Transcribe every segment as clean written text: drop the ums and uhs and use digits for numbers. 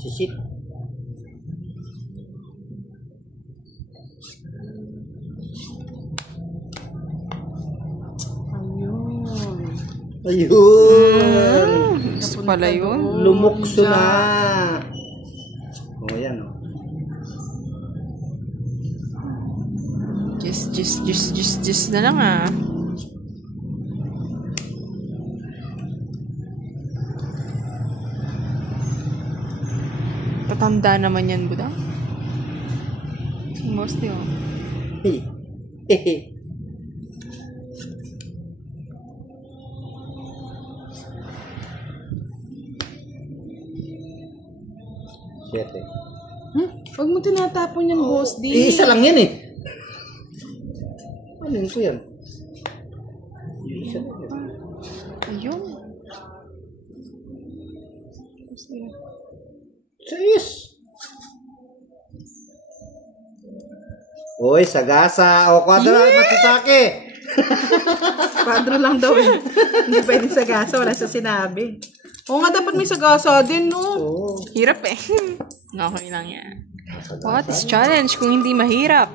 Sisit. Ayun. Gusto pala yun. Lumukso na. O, yan o. Just na lang ah. Tatanda naman yan, Budang. Mostly oh. Hey. Hehe. Siyete. Huwag mo tinatapon yan, boss. Isa lang yan eh. Ano ko yan? Isa lang yan. Ayun. Sayos. Uy, sagasa. O, kwadra. Matasake. Padro lang daw eh. Hindi pwedeng sagasa. Wala sa sinabi. Oo nga, dapat may sagasa din, no? Oo. Hirap eh. Okay lang yan. What is challenge kung hindi mahirap?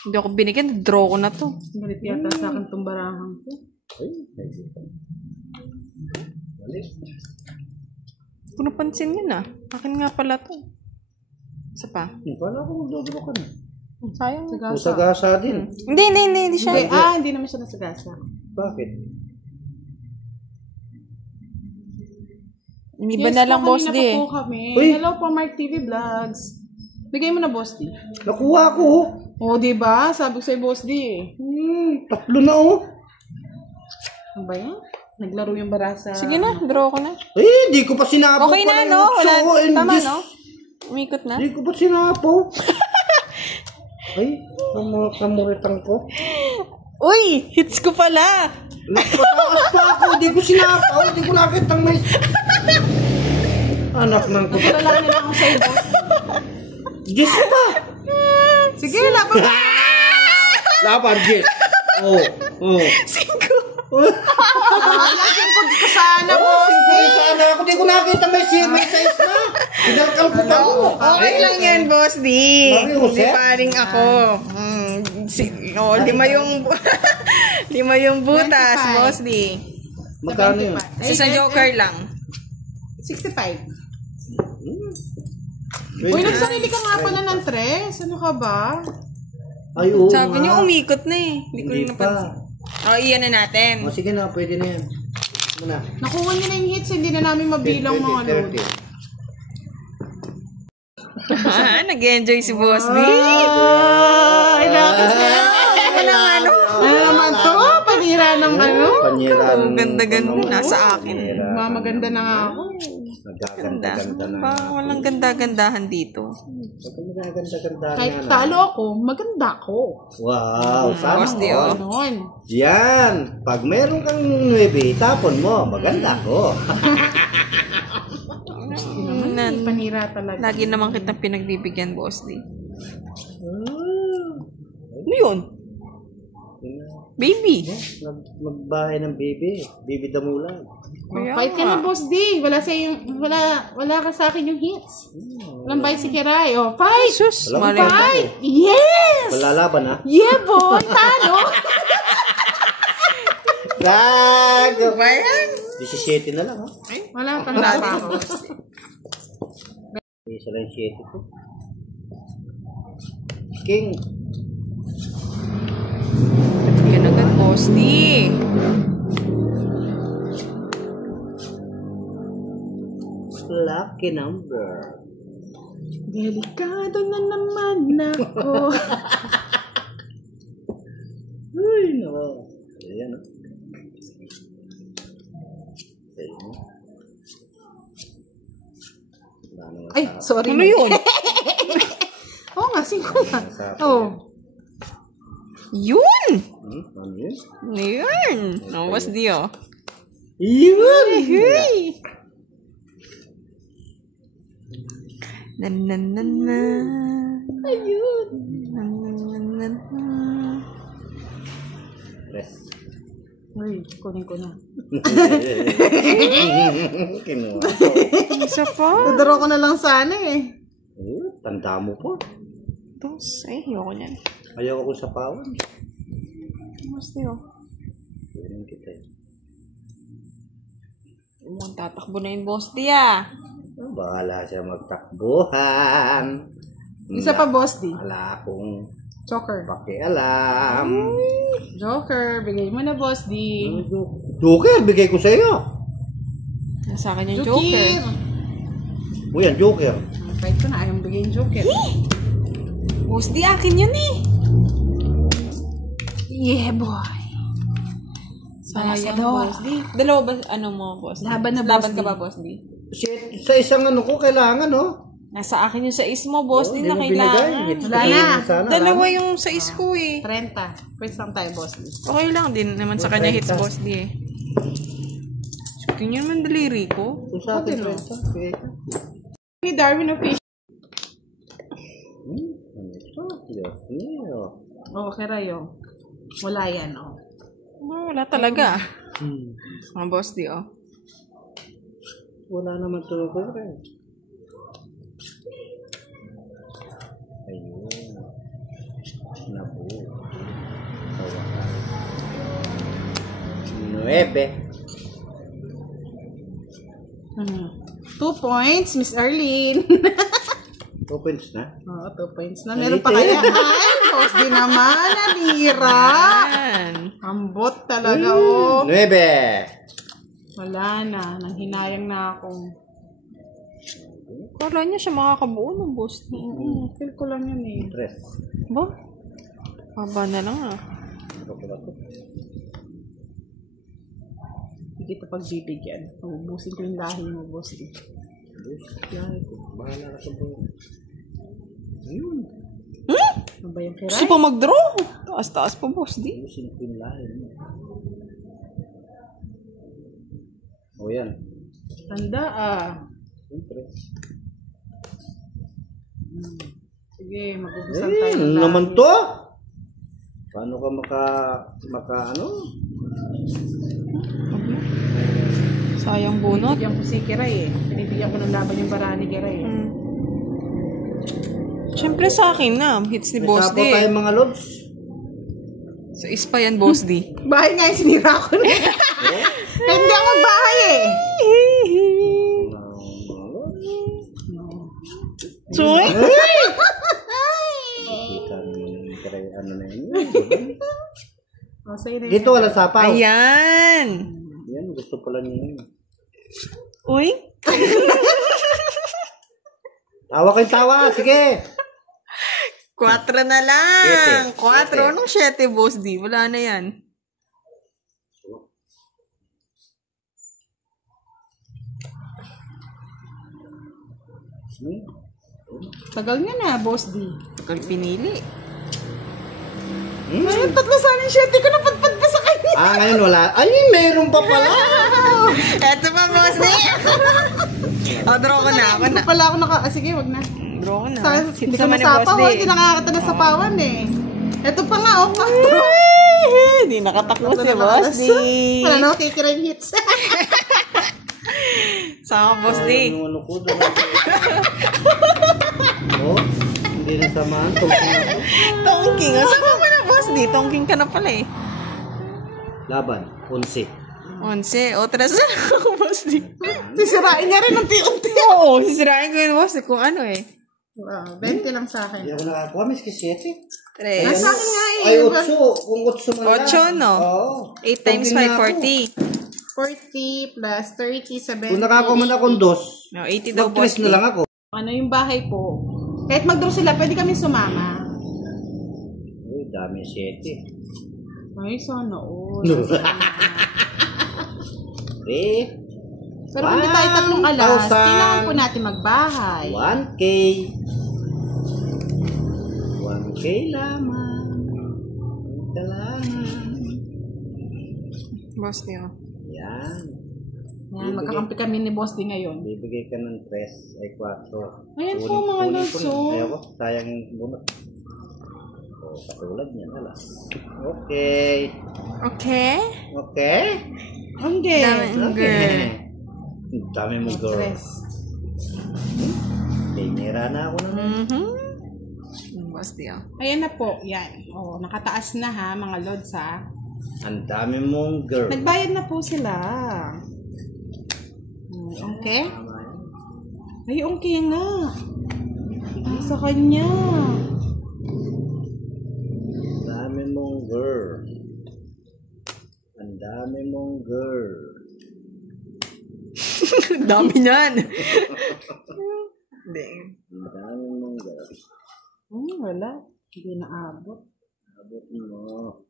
Hindi ako binigyan. Draw ko na to. Galit yata sa akin itong barahang ko. Balik. Hindi ko napansin yun ah. Akin nga pala to. Isa pa. Paano ako magdodoro ka na? Sayang. O, sagasa din. Hindi siya. Hindi naman siya nasagasa. Bakit? Iba na lang, Boss D. Kanina pa po kami. Uy. Hello po, Mark TV Vlogs. Bigay mo na, Boss D. Nakuha ko. Oo, diba? Sabi ko sa'yo, Boss D. Tatlo na oh. Ano ba yan? Naglaro yung barasa. Sige na, draw ko na. Eh, di ko pa sinapaw. Okay na, no? Wala, tama, no? Umikot na. Di ko pa sinapaw. Ay, kamuritang ko. Uy! Hits ko pala! Pataas pa ako. Di ko sinapaw. Di ko nakitang may... Anak ng ko. Wala na lang ako sa'yo, Boss D. Diyos pa. Sige, laban mo. Laban, Diyos. Oo. Oo. Cinco! Lasing ko ka sana, Boss D. Sana ako. Di ko nakita may size na. Sinalkal ko pa mo. Okay lang yan, Boss D. Hindi paring ako. Lima yung butas, 25. Boss D. Magkano yun? Sa joker lang. 65. Uy, nagsarili ka nga pala ng tres. Ano ka ba? Ay, oo Sabi nga. niyo umikot na eh. Hindi ko Hindi rin pa. napansin. O, iyan na natin. O, sige na. Pwede na yan. Muna. Nakuha niyo na yung hits. Hindi na namin mabilang mga load. 30. Nag-enjoy si Boss D. Ay, nakis na. Ano? Ano naman to? Panira ng ano? Panyera ng... Ganda-ganda. Nasa akin. Mamaganda na nga ako. Nagaganda-ganda na. Walang ganda-gandahan dito. Nagaganda-ganda na. Kahit talo ako, maganda ako. Wow, sana Boss D, mo. oh. Ganon. Yan. Pag meron kang 9, tapon mo. Maganda ko. Panira talaga. Lagi naman kitang pinagbibigyan, Boss D. Ano yun? Baby. Magbahay ng baby. Baby damulan. Fight ka na, Boss D. Wala ka sa akin yung hits. Walang bite si Kiray. Oh, fight! Sus, Wala mali. ko. Fight! Yes! Malalaban ha? Yeah, boy! Talo! Gago! Ba yan? 17 na lang ha? Wala pa na ako. Isa lang 7 ko. King. Yan agad, Boss D. Lucky number. Delikado na naman ako. Ay, no. Ayan, no. Ayan. Ay, sorry. Ano yun? Oo nga, 5 nga. Oh. Yun! Ano yun? Yun! No, Boss D, oh. Yun! Hey! Na. Ayun. Na. Rest. Uy, kunin ko na. Kinuha. Isa pa. Dadaro ko na lang sana eh. Tanda mo po. Dos. Ay, ayoko niyan. Ayaw ako sa pawan. Bossdi, oh. Kunin kita eh. Mukhang tatakbo na yung Bossdi, ah. Bahala siya magtakbuhan. Isa pa, boss di. Wala akong Joker. pakialam. Joker, bigay mo na, boss di. Joker, bigay ko sa iyo. Nasa akin yung Joker. O yan, Joker. Kahit ko na, ayaw bigay yung Joker. Bossdi, akin yun eh. Yeah, boy. Sayang, Bossdi. Dalawa ba, ano mo, Bossdi? Laban na, Laban Bossdi. ka ba, Bossdi? Sa isang ano ko, kailangan, no? Nasa akin yung sais mo, Bossdi, Hindi na mo kailangan. binigay. Wala na. Sana, Dalawa yung sais ko eh. 30. Pwede lang tayo, boss di. Okay lang din naman sa kanya hits, Bossdi eh. Sukin niyo naman daliri ko. Kung sa akin, no? Renta, bigay ka. Ni Darwin of Fish. Ano ito? Diyos niyo. Okay, Rayo. Wala yan, oh. Wala talaga. Mga Bossdi, oh. Wala naman ito ko rin. Ayun. Nabu. Sa wakas. 9. 2 points, Miss Arlene. 2 points na. Oo, 2 points na. Meron pa kaya? Ay, boss di naman. Nalira. Yan. Ambot talaga, oh. 9. Wala na. Nanghinayang na ako. Kala niya siya makakabuo ng Bossdi. Feel ko lang yun eh. 3. Ba? Haba na lang ah. Hindi kita pagbibigyan. Ubusin ko yung lahi mo, boss di. Bahala ka sa buhay. Ayun. Ano ba yung Gusto kiray? pa mag-draw. Taas-taas pa, Bossdi. Ayusin ko yung lahi mo. O yan. Tanda ah. Siyempre. Sige, mag-ubusan tayo Ano ng naman lahi. to? Paano ka maka ano? Sayang bunot. Binibigyan ko si Kiray eh. Binibigyan ko ng laban yung bara ni Kiray eh. Siyempre sa akin na. Hits ni May sapo Bossdi. tayo mga lods. Sa ispa yan, Bossdi. Bahay nga yung sinira ko na. Hindi ako magbahay eh. Choy? Kita naman yung karay ano na yun. Oh, sa'yo na yun. Dito wala sapaw. Ayan. Yan, gusto pala niya yun. Uy. Tawa kayong tawa, sige. 4 na lang. 4. 7. Anong 7, Bossdi? Wala na yan. Tagal niya na, boss D. Tagal pinili. Ayun, tatlo sana yung 7 ko napatpad pa sa kanya. Ngayon wala. Ay, meron pa pala. Eto pa, Bossdi. Draw ko na. Ako na. Hindi pala ako sige, wag na. Draw ko na. Hindi Hits ka naman ni masapaw, Bossdi. hindi nakakata na sapawan eh. Ito pa nga, oh. Hindi nakatakbo si Bossdi. Wala na ako kikirang hits. Sama, Bossdi. Yung ano ko doon. Oh, hindi na samahan. Tungkol ako. Tongking. Sama mo na, Bossdi. Tongking ka na pala eh. Laban, 11. 11. O, 13 na ako, Bossdi. Sisirain niya rin unti-unti. Oo, sisirain ko yun, Bossdi. Kung ano eh. Wow, 20 lang sa Hindi akin. ako nakakuha, miski 7. 3. Nasa akin nga eh. Ay, 8. Kung 8 man lang. 8, no? Oo. 8 times Tungkol na 5, 40. 40 plus 30, 70. Kung nakakuha man akong 2, No, 80 daw, mag-twist Bossdi. na lang ako. Ano yung bahay po? Kahit mag-draw sila, pwede kami sumama. Uy, dami 7. Ay, sana all. Eh, Pero kung hindi tayo tatlong alas, 1,000. kailangan po natin magbahay. 1K. 1K lamang. Kailangan. Bossdi, oh. Yan. Yan, magkakampi kami ni Boss D ngayon. Bibigay ka ng 3 ay 4. Ayan po, mga lods, oh. Ayaw ko, sayang yung bunot. Katulad niyan, alas. Okay. Okay? Okay? Okay. Daming girl. Ang dami mo, girl. Stress. Tinira na ako naman. Boss D, oh. Ayan na po. Yan. Oh, nakataas na ha, mga lods ha. Ang dami mong girl. Nagbayad na po sila. Okay? Tama yan. Ay, okay nga. Ay, sa kanya. Ang dami mong girl. Ang dami mong girl. Dami niyan. Hindi. Ang dami mong girl. Wala. Hindi naabot. Abot mo.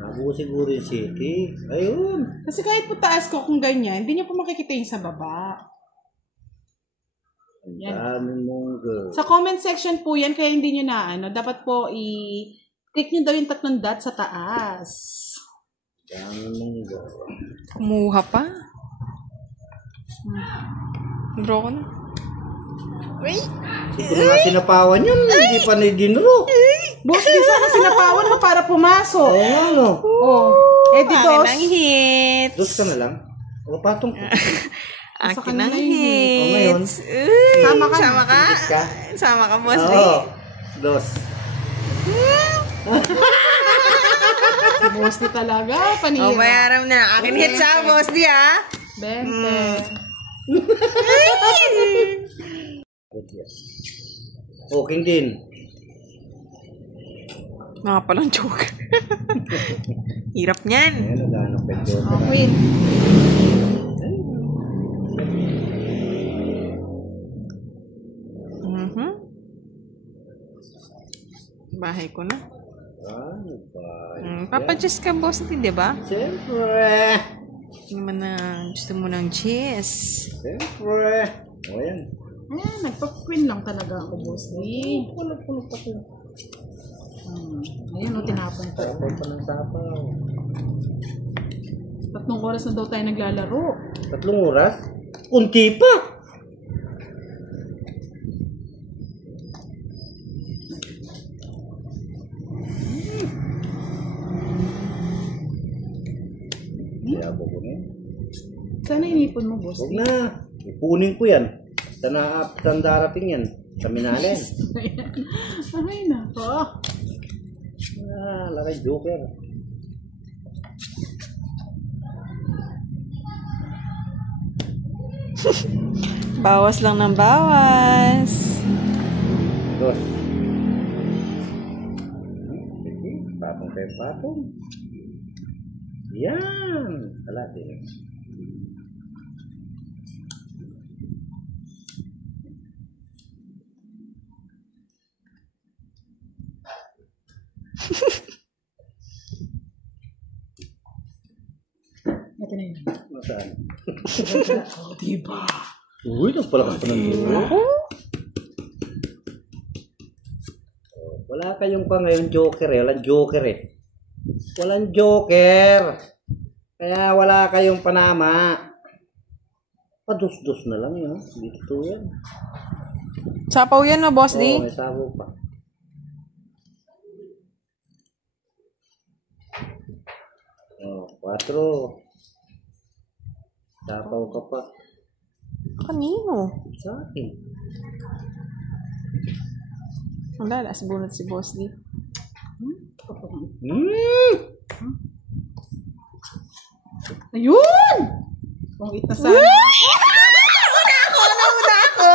Nabuo siguro yung city. Ayun. Kasi kahit po taas ko kung ganyan, hindi niyo po makikita yung sa baba. Ang Yan. dami mong girl. Sa comment section po yan, kaya hindi nyo na ano. Dapat po i-click nyo daw yung 3 dot sa taas. Ang dami mong girl. Kumuha pa. Draw ko na. Wait. Hindi ko na nga sinapawan yun. Hindi pa na-dinro. Boss, di sana sinapawan mo para pumasok. Oo nga no. Oh. Eh di Akin dos. ang hits. Dos ka na lang. O patong ko. Akin kanila ang yun. O, ngayon? hits. Uy, Sama ka. Sama ka. Higit ka? Sama ka, boss D. Oo. Dos. Boss di talaga. Panira. Oh, bayaran na. Akin hits ha, boss D ha. 20. Okay din. Mga palang joke. Hirap niyan. Ayan, naghanap ka dyan. Okay. Bahay ko na. Ano ba? Papa-cheese ka, boss D, di ba? Siyempre. Hindi naman na gusto mo ng cheese. Siyempre. O yan. Nagpa-queen lang talaga ako, boss. Puno pa ko. Ayan, tinapon ko. Tapos pa ng sapaw. 3 oras na daw tayo naglalaro. 3 oras? Kunti pa. Kaya ko na. Sana inipon mo, boss. Huwag na. Ipunin ko yan. Saan darating yan? Sa Minalen. Ay, nako. Laki joker. Bawas lang ng bawas. Dos. Sige, patong kayo patong. Yan. Wala din. Ito na yun. Nasaan? Diba? Uy, nagpalakas pa ng duro. Wala kayong pa ngayon joker eh. Walang joker eh. Walang joker. Kaya wala kayong panama. Padus-dus na lang yun. Dito yan. Sapaw yan no, boss D? Oo, may sabo pa. Oh, 4. Sapaw ka pa. Kanino? Sa akin. Wala, last bunot si boss D. Ayun! Kung ita sana. Una ako!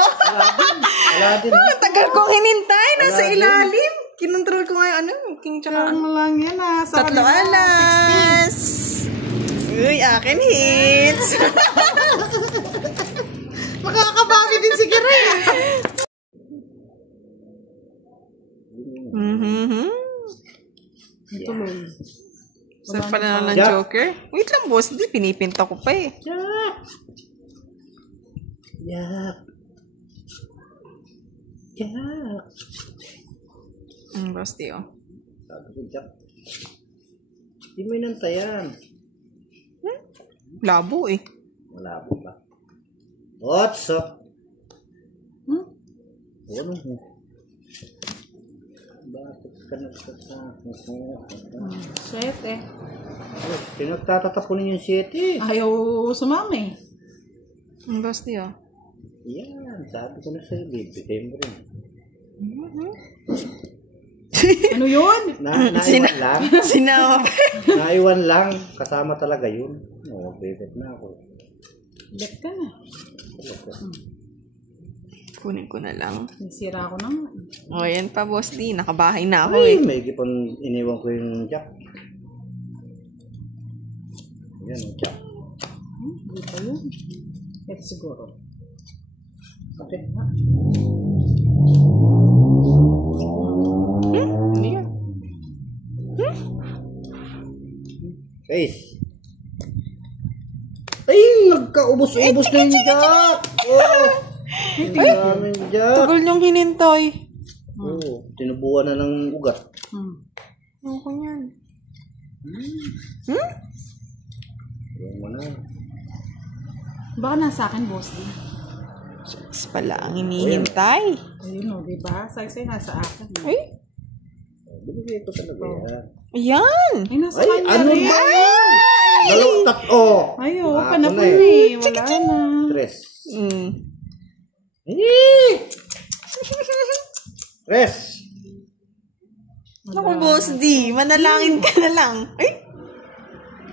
Wala din. Ang tagal kong hinintay, nasa ilalim. Kinontrol ko nga yung ano, king tsaka Ang lang yan sa 3 kanila. alas. Uy, akin hits. Makakabawi din si Kira. Tuloy. Saan pala na ng Jack. joker? Wait lang, boss. Di, pinipinta ko pa eh. Yak! Yak! Yak! Boss D, oh. Sabi ko, Jack. Di mo inantayan. Labo eh. Malabo pa. What's up? Ano mo? Bakit ka nagtatapon? Siyete. Pinagtatatapunin yung 7. Ayaw sumama eh. Ang boss di, oh. Yan, sabi ko na sa'yo, bibigay mo rin. Ano yun? Naiwan lang. Sinama pa. Naiwan lang. Kasama talaga yun. Bebet na ako. Bet ka na. Kunin ko na lang. Nasira ako naman. O, yan pa, boss di. Nakabahay na ako, Ay, eh. may kipon iniwan ko yung jack. Yan, yung jack. Hindi pa yun. Ito siguro. Okay. Hindi yan. Ace. Ay, nagkaubos-ubos na yung jack. Oh, daming jack. Tagal niyong hinintay. Oh, tinubuan na ng ugat. Ano ko yan? Yung mo na. Baka nasa akin, boss. Shucks pala ang hinihintay. Ayun o, diba? Saysay nasa akin. Ay, Binigay ko talaga yan. ayan. Ay, nasa Ay, kanya ano rin. ba yan? Dalawang tatlo. Ay, oo, Ako panapon na eh. Wala na. 3. Mm. Tres. Naku, boss di. Manalangin ka na lang. Ay,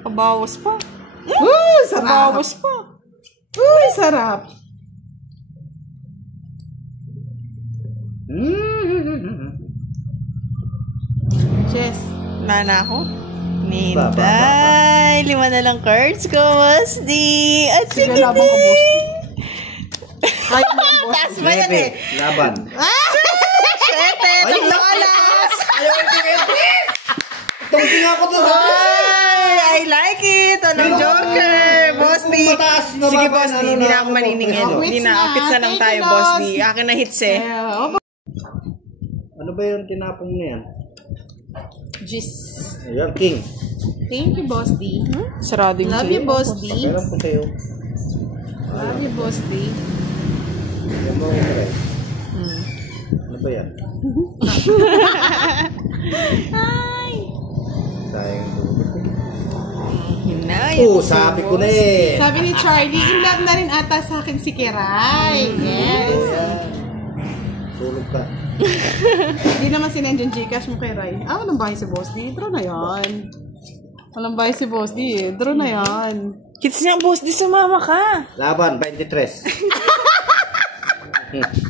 pabawas pa. Sarap. Pabawas pa. Uy, sarap. Jess. Wala na ako. Nintay. 5 na lang cards ko, boss di. At sige Sige, laban ka, boss. Kaya mo ang boss. Taas ba yan eh? Laban. Sete, tatlo alas. Ayaw ito Tres. Tungki nga ko to sa Ay, I like it. Anong joker? Boss di. Mataas, Sige, mababa, boss di. ano Hindi na, na ako maniningin. ano? Hindi na. Akit na lang Thank tayo, you, boss boss. di. Akin na hits eh. Ano ba yung tinapong mo na yan? Jess. Ayan, King. Thank you, boss D. Sarado yung Love you, chair. boss D. Meron po sa'yo. Love you, boss D. Ayan mo, Tres. Ano ba yan? Hi! Sayang dulot. Yun na. Oo, sabi ko na eh. Sabi ni Charlie, in love na rin ata sa akin si Kiray. Yes. Ayan. Tulog ka. Hindi naman sinend yung Gcash mo kay Ray. Ah, walang bahay si Boss D. Draw na yan. Walang bahay si Boss D eh. Draw na yan. Hits niya, boss di. Sumama ka. Laban, 23.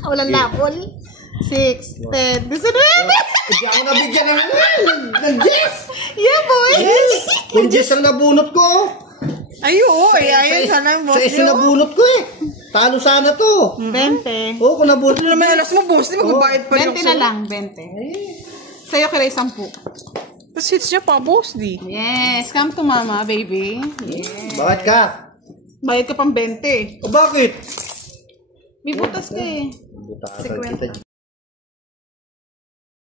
Walang lapon. 6, 10. Gusto na yan. Hindi ako nabigyan ng Jess. Yeah, boy. Kung Jess ang nabunot ko. Ay, oo. Ayun, sana ang boss Sa di. isinabunot ko eh. Talo sana to. 20. Oo, kung nabunot Ano naman alas mo, boss di. Magbabayad pa rin 20 na lang, 20. Sa'yo kay Ray 10. Tapos hits niya pa, boss di. Yes, come to mama, baby. Yes. Bakit ka? Bayad ka pang 20. O bakit? May butas ka eh. Butasan kita.